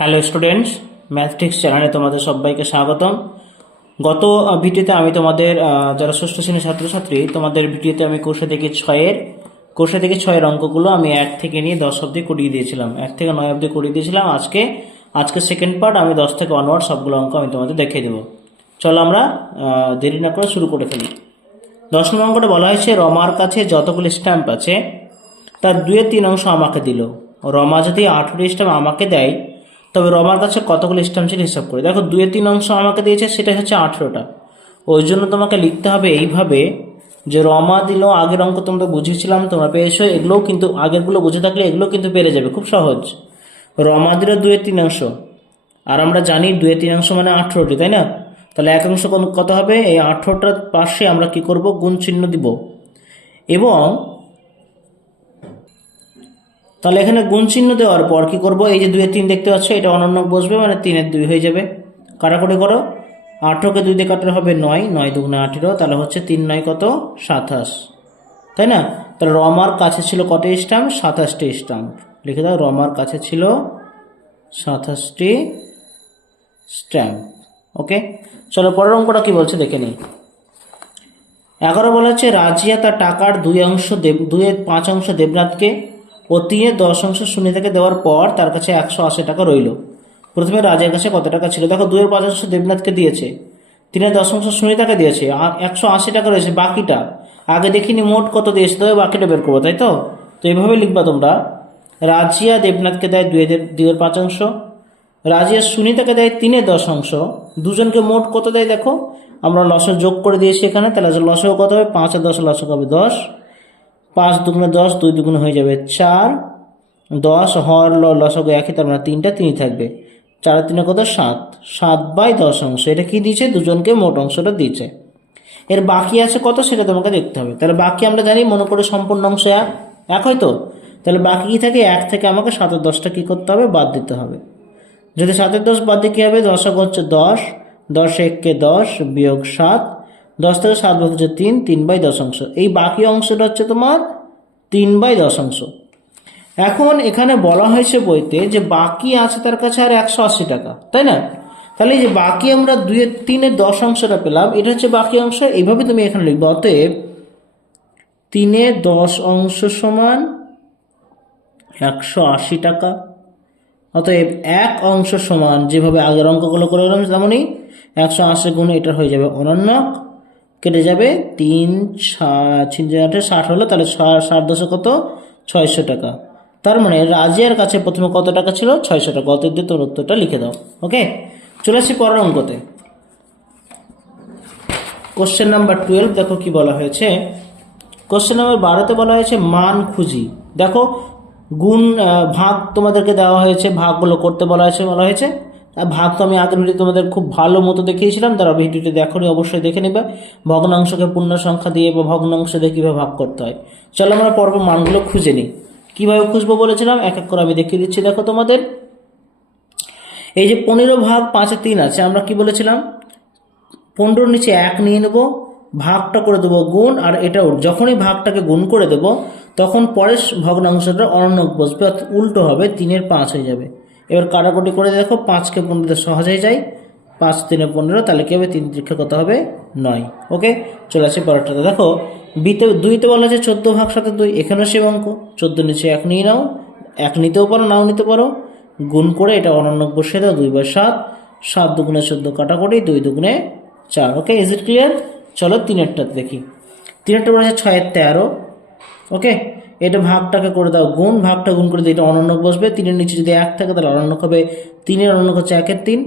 Hello students, ম্যাথটিক্স চ্যানেলে তোমাদের সবাইকে স্বাগতম। গত ভিডিওতে আমি তোমাদের যারা ষষ্ঠ শ্রেণীর ছাত্রছাত্রী, তোমাদের ভিডিওতে আমি কোষে থেকে ছয়ের অঙ্কগুলো আমি 1 থেকে নিয়ে 10 অবধি করিয়ে দিয়েছিলাম, 1 থেকে 9 অবধি করিয়ে দিয়েছিলাম। আজকে সেকেন্ড পার্ট, আমি 10 থেকে অনওয়ার্ড সবগুলো অঙ্ক আমি তোমাদের দেখিয়ে দেবো। চলো আমরা দেরি না করে শুরু করে ফেলি। 10 নম্বর অঙ্কটা বলা হয়েছে, রমার কাছে যতগুলো স্ট্যাম্প আছে তার 2/3 অংশ আমাকে দিল। রমা যদি 18 স্ট্যাম্প আমাকে দেয়, তবে রমার কাছে কতগুলো স্ট্যাম্প ছিল হিসাব করে দেখো। 2/3 অংশ আমাকে দিয়েছে, সেটা হচ্ছে 18টা। ওই জন্য তোমাকে লিখতে হবে এইভাবে যে রমা দিল, আগের অঙ্ক তোমরা বুঝিয়েছিলাম, তোমরা পেয়েছো। এগুলোও কিন্তু আগেরগুলো বুঝে থাকলে এগুলো কিন্তু পেরে যাবে, খুব সহজ। রমা দিল 2/3 অংশ, আর আমরা জানি 2/3 অংশ মানে 18টি, তাই না? তাহলে এক অংশ কত হবে? এই 18টার পাশে আমরা কি করব? গুণ চিহ্ন দিব। এবং তাহলে এখানে গুণ চিহ্ন দেওয়ার পর কি করব? এই যে 2/3 দেখতে পাচ্ছ, এটা অনন্যক বসবে, মানে 3/2 হয়ে যাবে। কাটাকুটি করো, 18কে 2 দিয়ে কাটলে হবে 9, 9 দুগুণে 18, তাহলে হচ্ছে 3 9 কত? 27, তাই না? তাহলে রমার কাছে ছিল কত স্ট্যাম্প? 27টি স্ট্যাম্প। লিখে দাও, রমার কাছে ছিল 27টি স্ট্যাম্প। ওকে, চলো পরের অঙ্কটা কি বলছে দেখে নিই। 11 বলা হচ্ছে, রাজিয়া তার টাকার 2/5 অংশ দেবনাথকে ও 3/10 অংশ সুনিতাকে দেওয়ার পর তার কাছে 180 টাকা রইল। প্রথমে রাজার কাছে কত টাকা ছিল? দেখো, 2/5 অংশ দেবনাথকে দিয়েছে, 3/10 অংশ সুনিতাকে দিয়েছে, 180 টাকা রয়েছে। বাকিটা আগে দেখিনি মোট কত দিয়েছে, তবে বাকিটা বের করবো, তাই তো? তো এইভাবে লিখবা তোমরা। রাজিয়া দেবনাথকে দেয় 2/5 অংশ, রাজিয়া সুনিতাকে দেয় 3/10 অংশ। দুজনকে মোট কত দেয় দেখো, আমরা লসও যোগ করে দিয়েছি এখানে, তাহলে লসও কত হবে? 5 আর 10 লসও হবে 10, 5 দুগুণে 10, 2 দুগুণে হয়ে যাবে 4, 10 হর লসগো একই, তার মানে 3টা 3 থাকবে, 4 আর 3 কত? 7, 7/10 অংশ। এটা কি দিয়েছে? দুজনকে মোট অংশটা দিয়েছে। এর বাকি আছে কত, সেটা তোমাকে দেখতে হবে। তাহলে বাকি আমরা জানি, মনে করে সম্পূর্ণ অংশ এক হয়তো, তাহলে বাকি কি থাকে? 1 থেকে আমাকে 7 আর 10টা কি করতে হবে? বাদ দিতে হবে। যদি 7 আর 10 বাদ দিয়ে কী হবে? দশক হচ্ছে 10, 10 1 10 বিয়োগ 7, 10 থেকে 7 বাদ হচ্ছে 3, 3/10 অংশ। এই বাকি অংশটা হচ্ছে তোমার 3/10 অংশ। এখন এখানে বলা হয়েছে বইতে যে বাকি আছে তার কাছে আর 180 টাকা, তাই না? তাহলে এই যে বাকি আমরা 2/3 অংশটা পেলাম, এটা হচ্ছে বাকি অংশ। এইভাবে তুমি এখানে লিখবে, অতএব 3/10 অংশ সমান 180 টাকা। অতএব 1 অংশ সমান, যেভাবে আগের অঙ্কগুলো করে গেলাম তেমনই 180 গুণে এটা হয়ে যাবে অনন্যক, কেটে যাবে 3 60 হলো, তাহলে 60 10 কত? 600 টাকা। তার মানে রাজিয়ার কাছে প্রথমে কত টাকা ছিল? 600 টাকা। অতএব দিয়ে তোর উত্তরটা লিখে দাও। ওকে, চলে আসি পরের অঙ্কতে। কোশ্চেন নাম্বার 12 দেখো কি বলা হয়েছে। কোশ্চেন নাম্বার 12তে বলা হয়েছে মান খুঁজি। দেখো, গুণ ভাগ তোমাদেরকে দেওয়া হয়েছে, ভাগগুলো করতে বলা হয়েছে। ভাগ তো আমি আগের ভিডিও তোমাদের খুব ভালো মতো দেখিয়েছিলাম, তারা ভিডিওটি দেখোনি, অবশ্যই দেখে নেবে। ভগ্নাংশকে পূর্ণ সংখ্যা দিয়ে বা ভগ্নাংশ দিয়ে কীভাবে ভাগ করতে হয়। চলো আমরা পর্ব মানগুলো খুঁজে নিই। কীভাবে খুঁজবো বলেছিলাম, এক এক করে আমি দেখিয়ে দিচ্ছি। দেখো তোমাদের এই যে 15 ভাগ 5 3 আছে, আমরা কি বলেছিলাম? 15 নিচে 1 নিয়ে নেব, ভাগটা করে দেবো গুণ, আর এটা যখনই ভাগটাকে গুণ করে দেব তখন পরের ভগ্নাংশটা অনন্যক বসবে, অর্থাৎ উল্টো হবে, 3 5 হয়ে যাবে। এবার কাটাকুটি করে দেখো, 5কে 15 সহজেই যায়, 5 3 15, তাহলে কি হবে? 3 3 কত হবে? 9। ওকে, চলে আসি পরেরটাতে। দেখো, দুইতে বলা আছে 14 ভাগ 7 2, এখানেও সে অঙ্ক। 14 নিচে 1 নিয়ে নাও, 1 নিতেও পারো, নাও নিতে পারো, গুণ করে এটা অনন্যক বসিয়ে দাও, 2/7, 7 দুগুণে 14 কাটাকুটি, 2 দুগুণে 4। ওকে, ইজ ইট ক্লিয়ার? চলো 3-এরটাতে দেখি। 3-এরটা বলা আছে 6 13। ওকে, এটা ভাগটাকে করে দাও গুণ, ভাগটা গুণ করে দিই, এটা অনন্যক বসবে। 3-এর নিচে যদি 1 থাকে তাহলে অনন্যক হবে, 3-এর অনন্যক হচ্ছে 1 3,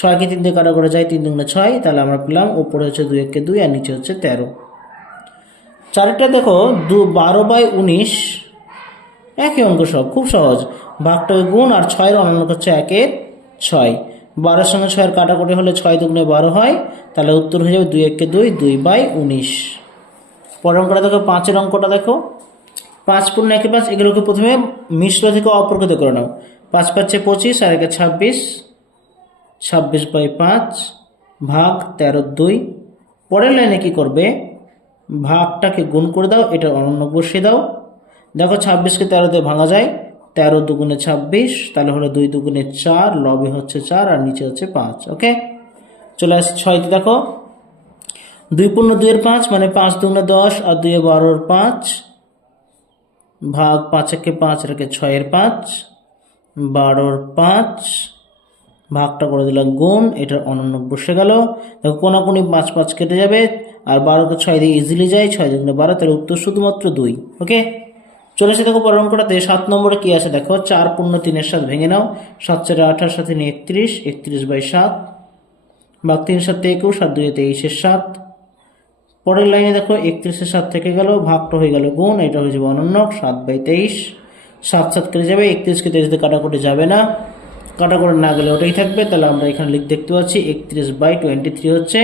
6কে 3 দিয়ে কাটা করে যায়, 3 দুগুণে 6, তাহলে আমরা পেলাম ওপরে হচ্ছে 2 1 2 আর নিচে হচ্ছে 13। 4-এরটা দেখো, 12/19, একই অঙ্ক, সব খুব সহজ। ভাগটাকে গুণ, আর 6-এর অনন্যক হচ্ছে 1 6। 12-এর সঙ্গে 6-এর কাটাকুটি হলে 6 দুগুণে 12 হয়, তাহলে উত্তর হয়ে যাবে 2 1 2, 2/19। পরের অঙ্কটা দেখো, 5-এর অঙ্কটা দেখো। 5 পূর্ণ 1 5, এগুলোকে প্রথমে মিশ্র থেকে অপ্রকৃত করে নাও। 5 5 25 আর 1 26, 26/5 ভাগ 13 2। পরের লাইনে কি করবে? ভাগটাকে গুণ করে দাও, এটা অনন্য বসিয়ে দাও। দেখো, 26কে 13 দিয়ে ভাঙা যায়, 13 দুগুণে 26, তাহলে হলো 2 দুগুণে 4, লবে হচ্ছে 4 আর নিচে হচ্ছে 5। ওকে, চলে আসছে 6তে। দেখো 2 পূর্ণ 2 এর 5 মানে 5 দুগুণে 10 আর 2 এ 12 এর 5 ভাগ 5 একে 5 রেখে 6 এর 5 12 এর 5 ভাগটা করে দিলাম গুণ, এটার অনন্যক বসে গেল। দেখো কোনাকুনি 5 5 কেটে যাবে আর 12কে 6 দিয়ে ইজিলি যায়, 6 দুগুণে 12, তাহলে উত্তর শুধুমাত্র 2। ওকে, চলে আসে দেখো পরের অঙ্কটাতে। 7 নম্বরে কি আছে দেখো, 4 পূর্ণ 3 এর 7 ভেঙে নাও, 7 4 28, 7 3 31, 31/7 ভাগ 3 7 21, 7 2 23 এর 7। পরের লাইনে দেখো 31 এর 7 থেকে গেল, ভাগটা হয়ে গেল গুণ, এটা হয়ে যাবে অনন্যক 7/23, 7 7 কেটে যাবে, 31কে 23 দিয়ে কাটাকুটি যাবে না, কাটা করে না গেলে ওটাই থাকবে। তাহলে আমরা এখানে দেখতে পাচ্ছি 31/23 হচ্ছে।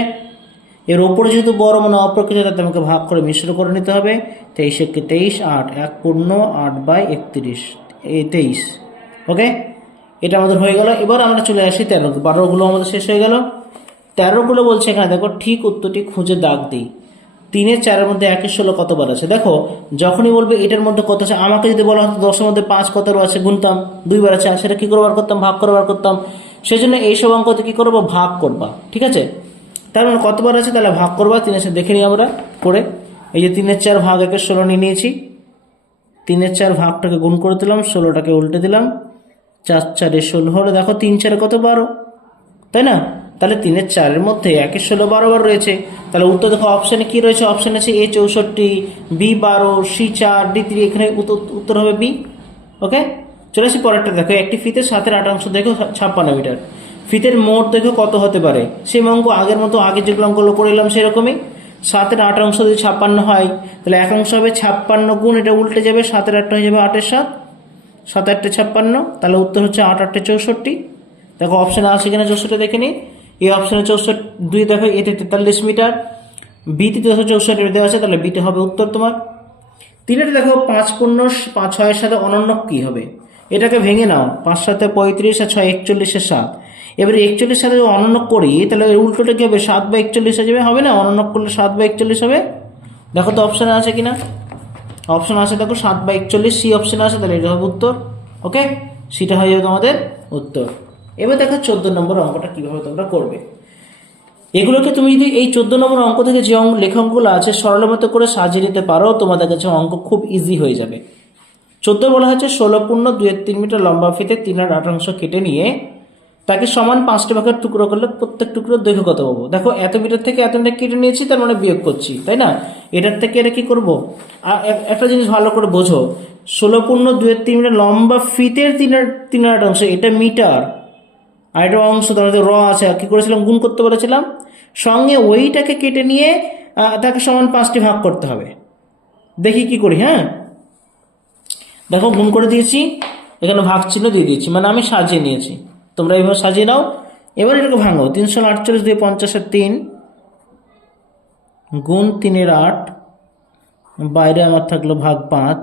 এর ওপরে যেহেতু বড় মানে অপ্রকৃত, তাতে আমাকে ভাগ করে মিশ্র করে নিতে হবে। 23 একে 23, 8 1 পূর্ণ 8/31 এই 23। ওকে, এটা আমাদের হয়ে গেল। এবার আমরা চলে আসি 13, 12গুলো আমাদের শেষ হয়ে গেল। 13গুলো বলছে এখানে দেখো, ঠিক উত্তরটি খুঁজে দাগ দিই। 3 এর 4 এর মধ্যে 1 এর 16 কতবার আছে? দেখো যখনই বলবে এটার মধ্যে কত আছে, আমাকে যদি বলা হতো 10 এর মধ্যে 5 কতবার আছে গুনতাম, 2 বার আছে, সেটা কি করে বার করতাম? ভাগ করে বার করতাম। সেই জন্য এইসব অঙ্কতে কি করবো? ভাগ করবা। ঠিক আছে, তার মানে কতবার আছে তাহলে ভাগ করবা। 3 এর দেখে নিই আমরা করে, এই যে 3 এর 4 ভাগ 1 এর 16 নিয়ে নিয়েছি, 3 এর 4 ভাগটাকে গুণ করে দিলাম, 16টাকে উল্টে দিলাম, 4 4 এ 16 হলো। দেখো 3 4 কত? 12, তাই না? তাহলে 3 এর 4 এর মধ্যে 1 এর 16 12 বার রয়েছে। তাহলে উত্তর দেখো অপশানে কি রয়েছে? অপশানে আছে A 64, B 12, C 4, D 3। এখানে উত্তর হবে B। ওকে, চলে আসি পরেরটা। দেখো একটি ফিতের 7 8 অংশ দেখো 56 মিটার, ফিতের মোট দেখো কত হতে পারে? সেই অঙ্ক আগের মতো, আগে যেগুলো অঙ্কগুলো করে এলাম সেরকমই। 7 8 অংশ যদি 56 হয়, তাহলে এক অংশ হবে 56 গুণ, এটা উল্টে যাবে, 7 8 হয়ে যাবে 8 7, 7 8 56, তাহলে উত্তর হচ্ছে 8 8 64। দেখো অপশানে আছে কিনা 64 দেখে নিই। এই অপশানে 64, 2 দেখো, এতে 43 মিটার, বিতে দেখো 64 দেওয়া আছে, তাহলে বিতে হবে উত্তর তোমার। 3 দেখো 5 পূর্ণ 5 6 এর সাথে অনন্যক কি হবে? এটাকে ভেঙে নাও, 5 7 35 আর 6 41 এর 7। এবারে 41 সাথে যদি অনন্যক করি, তাহলে এর উল্টোটা কি হবে? 7/41 হয়ে যাবে, হবে না? অনন্যক করলে 7/41 হবে। দেখো তো অপশানে আছে কিনা। অপশন আছে দেখো 7/41, সি অপশন আছে, তাহলে এটা হবে উত্তর। ওকে, সেটা হয়ে যাবে তোমাদের উত্তর। এবার দেখো 14 নম্বর অঙ্কটা কিভাবে তোমরা করবে। এগুলোকে তুমি যদি এই 14 নম্বর অঙ্ক থেকে যে লেখা অঙ্কগুলো আছে সরলের মতো করে সাজিয়ে নিতে পারো, তোমাদের কাছে অঙ্ক খুব ইজি হয়ে যাবে। 14 বলা হচ্ছে 16 পূর্ণ 2 এর 3 মিটার লম্বা ফিতে 3 আর 8 অংশ কেটে নিয়ে তাকে সমান 5টি ভাগের টুকরো করলে প্রত্যেক টুকরোর দৈর্ঘ্য কত পাবো? দেখো এত মিটার থেকে এত মিটার কেটে নিয়েছি, তার মানে বিয়োগ করছি, তাই না? এটার থেকে এটা কি করবো? একটা জিনিস ভালো করে বোঝো, 16 পূর্ণ 2 এর 3 মিটার লম্বা ফিতের 3 আর 8 অংশ, এটা মিটার, আর এটা অংশ, তার মধ্যে র আছে, কি করেছিলাম? গুণ করতে বলেছিলাম। সঙ্গে ওইটাকে কেটে নিয়ে তাকে সমান 5টি ভাগ করতে হবে। দেখি কি করি। হ্যাঁ, দেখো গুণ করে দিয়েছি, এখানে ভাগ চিহ্ন দিয়ে দিয়েছি, মানে আমি সাজিয়ে নিয়েছি, তোমরা এইভাবে সাজিয়ে নাও। এবার এটাকে ভাঙো, 348 দিয়ে 50 এর 3 গুণ 3 এর 8, বাইরে আমার থাকলো ভাগ 5।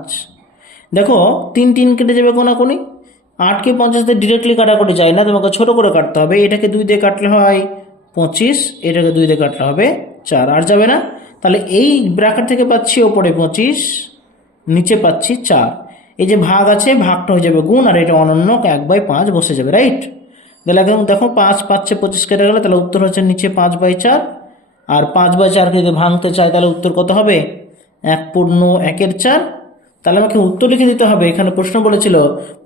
দেখো 3 3 কেটে যাবে কোনাকুনি, 8কে 50 দিয়ে ডিরেক্টলি কাটাকুটি যায় না, তোমাকে ছোট করে কাটতে হবে। এটাকে 2 দিয়ে কাটলে হয় 25, এটাকে 2 দিয়ে কাটলে হবে 4, আর যাবে না। তাহলে এই ব্র্যাকেট থেকে পাচ্ছি ওপরে 25, নিচে পাচ্ছি 4। এই যে ভাগ আছে, ভাগটা হয়ে যাবে গুণ, আর এটা অনন্যক 1/5 বসে যাবে, রাইট? তাহলে এখন দেখো 5 5 25 কেটে গেলে, তাহলে উত্তর হচ্ছে নিচে 5/4, আর 5/4কে যদি ভাঙতে চাই তাহলে উত্তর কত হবে? 1 পূর্ণ 1 এর 4। তাহলে আমাকে উত্তর লিখে দিতে হবে। এখানে প্রশ্ন বলেছিল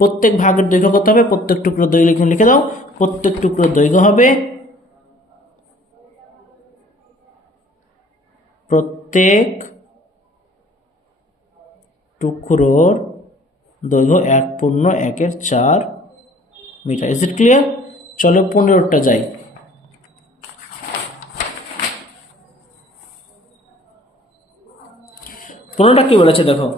প্রত্যেক ভাগের দৈর্ঘ্য কত হবে, প্রত্যেক টুকরো দৈর্ঘ্য লিখে দাও। প্রত্যেক টুকরো দৈর্ঘ্য হবে, প্রত্যেক টুকরোর দৈর্ঘ্য 1 পূর্ণ 1 এর 4 মিটার। Is it clear? চলো 15টা যাই। 15টা কি বলেছে দেখো,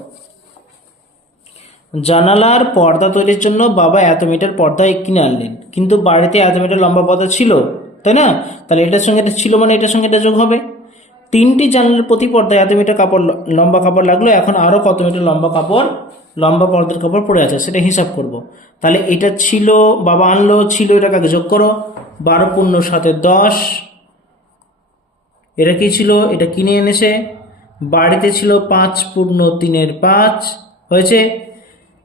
জানালার পর্দা তৈরির জন্য বাবা এত মিটার পর্দা কিনে আনলেন, কিন্তু বাড়িতে এত মিটার লম্বা পর্দা ছিল, তাই না? তাহলে এটার সঙ্গে এটা ছিল, মানে এটার সঙ্গে এটা যোগ হবে। 3টি জানালার প্রতি পর্দায় এত মিটার কাপড়, লম্বা কাপড় লাগলো, এখন আরো কত মিটার লম্বা কাপড়, লম্বা পর্দার কাপড় পড়ে আছে সেটা হিসাব করব। তাহলে এটা ছিল, বাবা আনলো, ছিল, এটাকে আগে যোগ করো, 12 পূর্ণ 7 10। এটা কি ছিল? এটা কিনে এনেছে। বাড়িতে ছিল 5 পূর্ণ 3 এর 5 হয়েছে।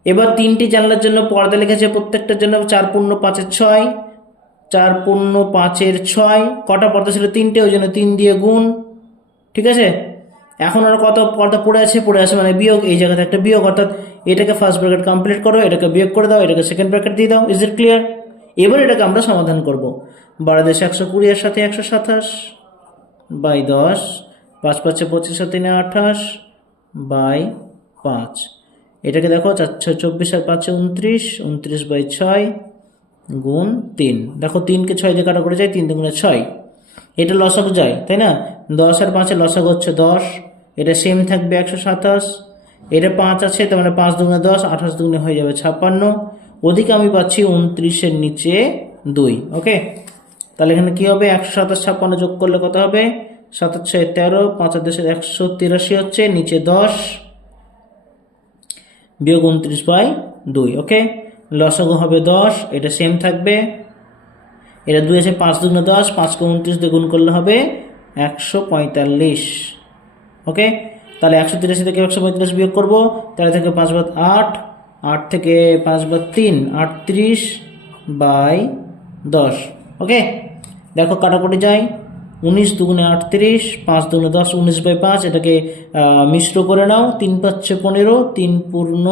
এবার তিনটি জানলার জন্য পর্দা লিখেছে, প্রত্যেকটার জন্য 4 পূর্ণ 5-এর 6, 4 পূর্ণ 5-এর 6। কটা পর্দা ছিল? 3টে, ওই জন্য 3 দিয়ে গুণ। ঠিক আছে, এখন আর কত পর্দা পড়ে আছে মানে বিয়োগ, এই জায়গাতে একটা বিয়োগ, অর্থাৎ এটাকে ফার্স্ট ব্র্যাকেট কমপ্লিট করো, এটাকে বিয়োগ করে দাও, এটাকে সেকেন্ড ব্র্যাকেট দিয়ে দাও। Is it clear? এবার এটাকে আমরা সমাধান করব। 12 120 এর সাথে 127 বাই 10, 5 5 25 আর 3 28 বাই 5। এটাকে দেখো 4 6 24 আর 5 29, 29 বাই 6 গুণ 3। দেখো 3কে 6 দিয়ে কাটা করে যায়, 3 দুগুণে 6। এটা লসাগু যায়, তাই না? 10 আর 5 লসাগু হচ্ছে 10, এটা সেম থাকবে 127। এটা 5 আছে, তার মানে 5 দুগুণে 10, 28 দুগুণে হয়ে যাবে 56। ওদিকে আমি পাচ্ছি 29-এর নিচে 2। ওকে, তাহলে এখানে কি হবে? 127 56 যোগ করলে কত হবে? 7 6 13, 5 10 183 হচ্ছে, নিচে 10 বিয়োগ 29 বাই 2। ওকে, লসাগু হবে 10, এটা সেম থাকবে। এটা 2 আছে, 5 দুগুণে 10, 5কে 29 দিয়ে গুণ করলে হবে 145। ওকে, তাহলে 183 থেকে 145 বিয়োগ করবো, তাহলে থেকে 5 বাদ 8, 8 থেকে 5 বাদ 3 38 বাই 10। ওকে, দেখো কাটাকুটি যায়, 19 দুগুণে 38, 5 দুগুণে 10, 19 বাই 5। এটাকে মিশ্র করে নাও, 3 5 15, 3 পূর্ণ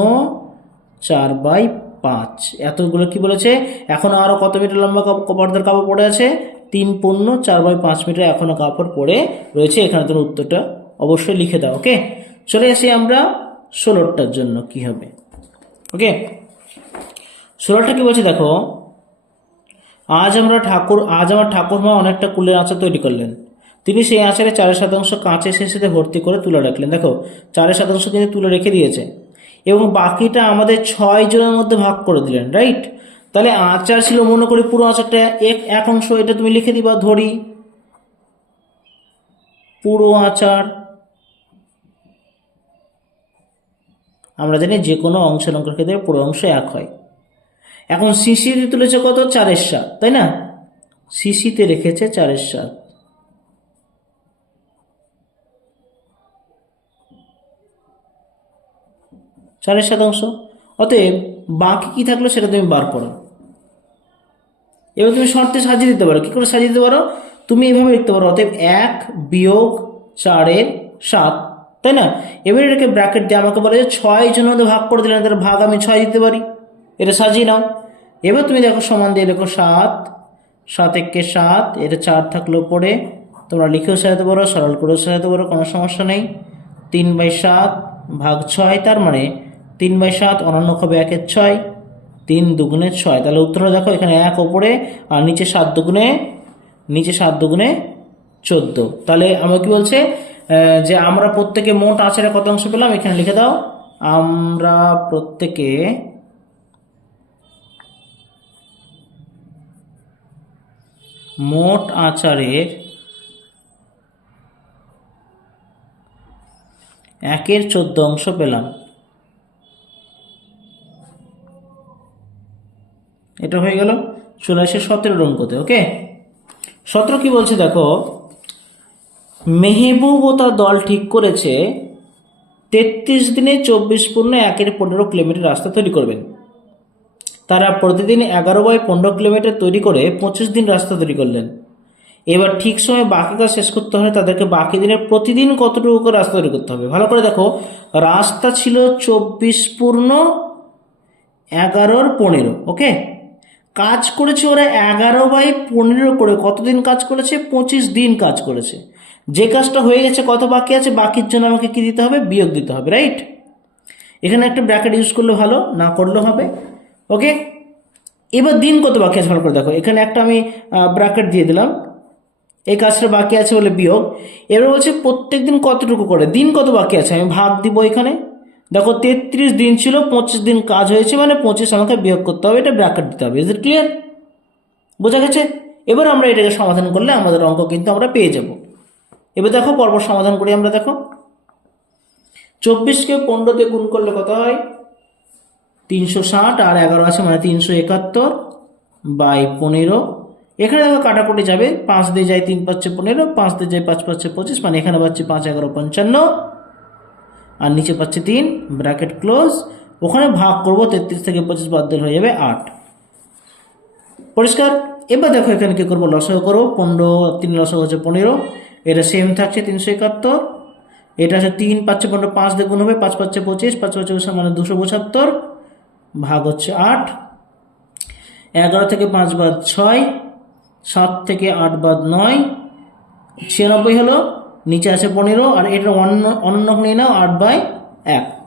4 বাই 5। এতগুলো কি বলেছে? এখনো আরো কত মিটার লম্বা পর্দার কাপড় পড়ে আছে? 3 পূর্ণ 4 বাই 5 মিটার এখনো কাপড় পড়ে রয়েছে। এখানে তোর উত্তরটা অবশ্যই লিখে দাও। ওকে, চলে আসি আমরা 16টার জন্য কি হবে। ওকে, 16টা কি বলছে দেখো, আজ আমার ঠাকুরমা অনেকটা কুলের আচার তৈরি করলেন। তিনি সেই আচারে 4/7 কাঁচের শিশিতে ভর্তি করে তুলে রাখলেন। দেখো 4/7 কিন্তু তুলে রেখে দিয়েছে, এবং বাকিটা আমাদের 6 জনের মধ্যে ভাগ করে দিলেন, রাইট? তাহলে আচার ছিল, মনে করি পুরো আচারটা এক অংশ, এটা তুমি লিখে দিবা, ধরি পুরো আচার। আমরা জানি যে কোনো অংশের ক্ষেত্রে পুরো অংশ 1 হয়। এখন শিশিতে তুলেছে কত? 4/7, তাই না? শিশিতে রেখেছে 4/7, 4/7। অতএব বাকি কি থাকলো সেটা তুমি বার করো। এবার তুমি শর্তে সাজিয়ে দিতে পারো। কি করে সাজিয়ে দিতে পারো? তুমি এইভাবে লিখতে পারো, অতএব 1 বিয়োগ 4/7, তাই না? এবার এটাকে ব্র্যাকেট দিয়ে আমাকে বলে যে 6 জনের মধ্যে ভাগ করে দিলেন, তার ভাগ আমি 6 দিতে পারি। এটা সাজিয়ে নাও। এবার তুমি দেখো সমান দিয়ে লেখো 7, 7 একে 7, এটা 4 থাকলো পরে, তোমরা লিখেও সাজাতে পারো, সরল করেও সাজাতে পারো, কোনো সমস্যা নেই। 3/7 ভাগ 6, তার মানে 3/7 অনন্য হবে 1-এর 6, 3 দুগুণে 6। তাহলে উত্তর দেখো, এখানে 1 ওপরে আর নিচে 7 দুগুণে 14। তাহলে আমার কি বলছে যে আমরা প্রত্যেকে মোট আচারে কত অংশ পেলাম? এখানে লিখে দাও, আমরা প্রত্যেকে মোট আচারের 1/14 অংশ পেলাম। এটা হয়ে গেল। চলে আসে 17 অঙ্কতে। ওকে, 17 কি বলছে দেখো, মেহবুব ও তার দল ঠিক করেছে 33 দিনে 24 পূর্ণ 1/15 কিলোমিটার রাস্তা তৈরি করবেন। তারা প্রতিদিন 11/15 কিলোমিটার তৈরি করে 25 দিন রাস্তা তৈরি করলেন। এবার ঠিক সময় বাকি কাজ শেষ করতে হলে তাদেরকে বাকি দিনে প্রতিদিন কতটুকু করে রাস্তা তৈরি করতে হবে। ভালো করে দেখো, রাস্তা ছিল 24 পূর্ণ 11/15। ওকে, কাজ করেছে ওরা 11/15 করে। কতদিন কাজ করেছে? 25 দিন কাজ করেছে। যে কাজটা হয়ে গেছে, কত বাকি আছে? বাকির জন্য আমাকে কি দিতে হবে? বিয়োগ দিতে হবে, রাইট? এখানে একটা ব্র্যাকেট ইউজ করলে ভালো, না করলেও হবে। ওকে, এবার দিন কত বাকি আছে ভালো করে দেখো, এখানে একটা আমি ব্র্যাকেট দিয়ে দিলাম, এই কাজটা বাকি আছে বলে বিয়োগ। এবার বলছে প্রত্যেক দিন কতটুকু করে, দিন কত বাকি আছে আমি ভাগ দিব। এখানে দেখো 33 দিন ছিল, 25 দিন কাজ হয়েছে, মানে 25 আমাকে বিয়োগ করতে হবে, এটা ব্র্যাকেট দিতে হবে। Is it clear? বোঝা গেছে? এবার আমরা এটাকে সমাধান করলে আমাদের অঙ্ক কিন্তু আমরা পেয়ে যাব। এবার দেখো পরপর সমাধান করি আমরা। দেখো 24কে 15 দিয়ে গুণ করলে কত হয়? 360, আর 11 আছে মানে 371 বাই 15। এখানে দেখো কাটাকুটি যাবে, 5 দিয়ে যায় 3 5 15, 5 দিয়ে যায় 5 5 25, মানে এখানে পাচ্ছি 5 11 55, আর নিচে পাচ্ছি 3, ব্র্যাকেট ক্লোজ। ওখানে ভাগ করব 33 থেকে 25 বাদ দিলে হয়ে যাবে 8। পরিষ্কার? এবার দেখো এখানে কি করবো, লসাগু করবো। 15 3 লসাগু হচ্ছে 15, এটা সেম থাকছে 371। এটা হচ্ছে 3 5 15, 5 দিয়ে গুণ হবে, 5 5 25, 5 5 25 মানে 275, ভাগ হচ্ছে 8। 11 থেকে 5 বাদ 6, 7 থেকে 8 বাদ 9, 96 হলো। নিচে আছে 15, আর এটা অন্য নিয়ে নাও 8/1।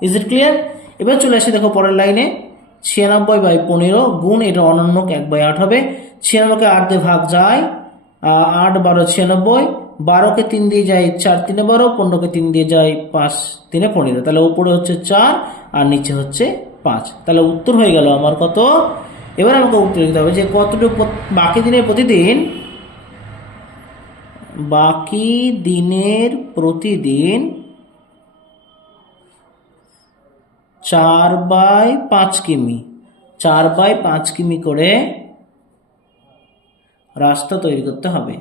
Is it clear? এবার চলে আসে দেখো পরের লাইনে, 96/15 গুণ এটা অনন্যক 1/8 হবে। 96কে 8 দিয়ে ভাগ যায়, 8 12 96, 12কে 3 দিয়ে যায় 4 3 12, 15কে 3 দিয়ে যায় 5 3 15। তাহলে উপরে হচ্ছে 4 আর নিচে হচ্ছে 5। তাহলে উত্তর হয়ে গেল আমার কত। এবার আমাকে উত্তর লিখতে হবে যে কতটুকু বাকি দিনের প্রতিদিন 4/5 কিমি 4/5 কিমি করে রাস্তা তৈরি করতে হবে।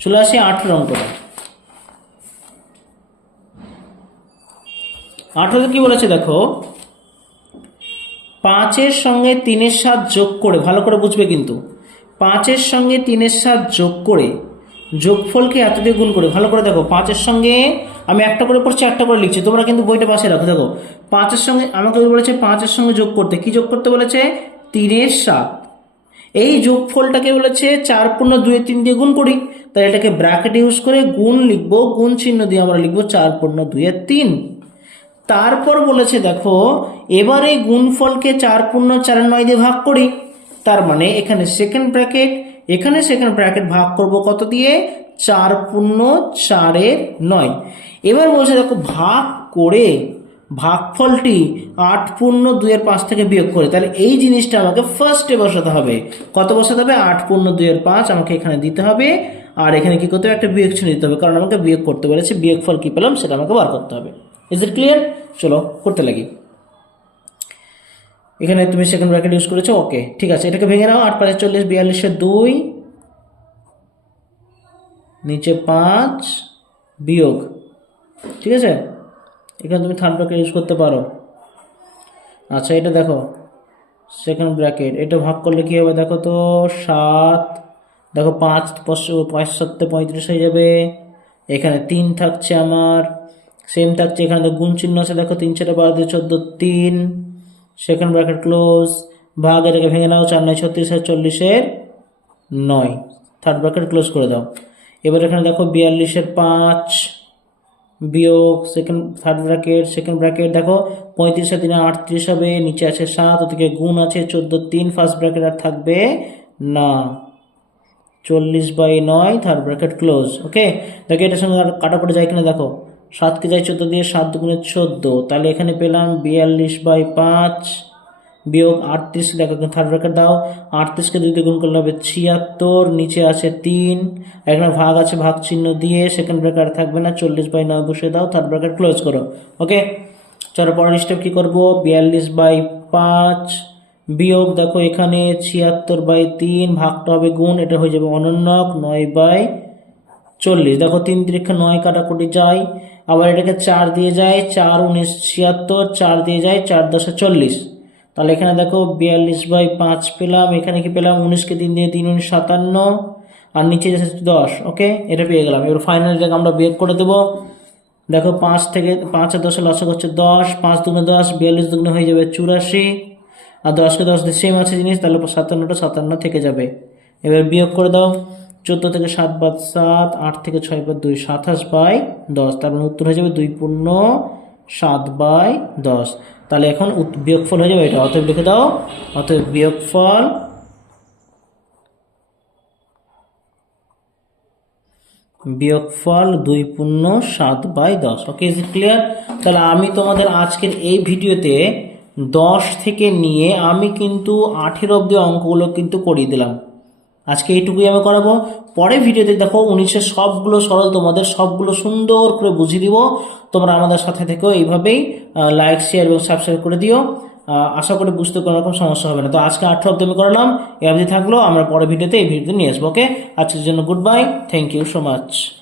চলে আসি 18 অঙ্কটা। 18 কি বলেছে দেখো, 5-এর সঙ্গে 3-এর 7 যোগ করে, ভালো করে বুঝবে কিন্তু, 5-এর সঙ্গে 3-এর 7 যোগ করে যোগফলকে এত দিয়ে গুণ করে, ভালো করে দেখো। 5-এর সঙ্গে আমি একটা করে পড়ছি, একটা করে লিখছি, তোমরা কিন্তু বইটা পাশে রাখো। দেখো 5-এর সঙ্গে আমাকে বলেছে 5-এর সঙ্গে যোগ করতে, কি যোগ করতে বলেছে? 3-এর 7। এই যোগফলটাকে বলেছে 4 পূর্ণ 2 3 দিয়ে গুণ করি, তাই এটাকে ব্র্যাকেট ইউজ করে গুণ লিখবো, গুণ চিহ্ন দিয়ে আমরা লিখবো 4 পূর্ণ 2 3। তারপর বলেছে দেখো এবারে গুণফলকে 4 পূর্ণ 4 9 দিয়ে ভাগ করি, তার মানে এখানে সেকেন্ড ব্র্যাকেট, এখানে সেকেন্ড ব্র্যাকেট, ভাগ করব কত দিয়ে? 4 পূর্ণ 4 9। এবার বলছে দেখো ভাগ করে ভাগফলটি 8 পূর্ণ 2 5 থেকে বিয়োগ করে, তাহলে এই জিনিসটা আমাকে ফার্স্টে বসাতে হবে। কত বসাতে হবে? 8 পূর্ণ 2 5 আমাকে এখানে দিতে হবে, আর এখানে কি করতে হবে? একটা বিয়োগ চিহ্ন দিতে হবে, কারণ আমাকে বিয়োগ করতে বলেছে। বিয়োগফল কি পেলাম সেটা আমাকে বার করতে হবে। Is it clear? চলো করতে লাগি। এখানে তুমি সেকেন্ড ব্র্যাকেট ইউজ করেছো, ওকে ঠিক আছে। এটাকে ভেঙে নাও, 8 5 40, 42 2, নিচে 5 বিয়োগ, ঠিক আছে। এখানে তুমি থার্ড ব্র্যাকেট ইউজ করতে পারো। আচ্ছা এটা দেখো সেকেন্ড ব্র্যাকেট, এটা ভাগ করলে কি হবে দেখো তো, 7, দেখো 5 5 7 35 হয়ে যাবে। এখানে 3 থাকছে আমার, সেম থাকছে, এখানে তো গুণ চিহ্ন আছে, দেখো 3 4 12 14 3, সেকেন্ড ব্র্যাকেট ক্লোজ, ভাগ, এটাকে ভেঙে নাও, 4 9 36 40 9, থার্ড ব্র্যাকেট ক্লোজ করে দাও। এবার এখানে দেখো 42 5 বিয়োগ থার্ড ব্র্যাকেট, সেকেন্ড ব্র্যাকেট, দেখো 35 3 38 হবে, নিচে আছে 7, ওদিকে গুণ আছে 14 3, ফার্স্ট ব্র্যাকেট আর থাকবে না, 40/9, থার্ড ব্র্যাকেট ক্লোজ। ওকে দেখো এটার সঙ্গে আর কাটাকুটি যায় কিনা দেখো, 7 কে যায় 14 দিয়ে, 7 দুগুণে 14, তাহলে এখানে পেলাম 42/5 বিয়োগ 38, দেখো থার্ড ব্র্যাকেট দাও, 38কে 2 দিয়ে গুণ করলে হবে 76, নিচে আছে 3, এখানে ভাগ আছে, ভাগ চিহ্ন দিয়ে সেকেন্ড ব্র্যাকেট থাকবে না, 40/9 বসে দাও, থার্ড ব্র্যাকেট ক্লোজ করো। ওকে চলো পরের স্টেপ কি করবো, 42/5 বিয়োগ, দেখো এখানে 76/3, ভাগটা হবে গুণ, এটা হয়ে যাবে অনন্যক 9/40, দেখো 3 3 9 কাটাকুটি যায়, আবার এটাকে 4 দিয়ে যায়, 4 19 76, 4 দিয়ে যায়, 4 10 40, তাহলে এখানে দেখো 42/5 পেলাম, এখানে কি পেলাম 19কে 3 দিয়ে 3 19 57, আর নিচে যাচ্ছে 10। ওকে এটা পেয়ে গেলাম। এবার ফাইনাল এটাকে আমরা বিয়োগ করে দেবো, দেখো 5 থেকে 5 আর 10 লসাগু হচ্ছে 10, 5 দুগুণে 10, 42 দুগুণে হয়ে যাবে 84, আর 10কে 10 দিয়ে সেম আছে জিনিস, তাহলে 57টা 57 থেকে যাবে। এবার বিয়োগ করে দাও, 14 থেকে 7 বাদ 7, 8 থেকে 6 বাদ 2, 27/10, তার মানে উত্তর হয়ে যাবে 2 পূর্ণ 7/10। তাহলে এখন বিয়োগফল হয়ে যাবে এটা, অতএব লিখে দাও, অতএব বিয়োগফল বিয়োগফল 2 পূর্ণ 7/10। Okay is it clear? তাহলে আমি তোমাদের আজকের এই ভিডিওতে 10 থেকে নিয়ে আমি কিন্তু 18 অব্দি অঙ্কগুলো কিন্তু করিয়ে দিলাম। আজকে এইটুকুই আমি করাবো। পরে ভিডিওতে দেখো 19-এর সবগুলো সরল, তোমাদের সবগুলো সুন্দর করে বুঝিয়ে দিব। তোমরা আমাদের সাথে থেকেও এইভাবেই লাইক শেয়ার এবং সাবস্ক্রাইব করে দিও। আশা করি বুঝতে কোনো রকম সমস্যা হবে না। তো আজকে 18 অব্দি আমি করালাম, এই অবধি থাকলো, আমরা পরের ভিডিওতে এই ভিডিওতে নিয়ে আসবো। ওকে, আজকের জন্য good bye, thank you so much.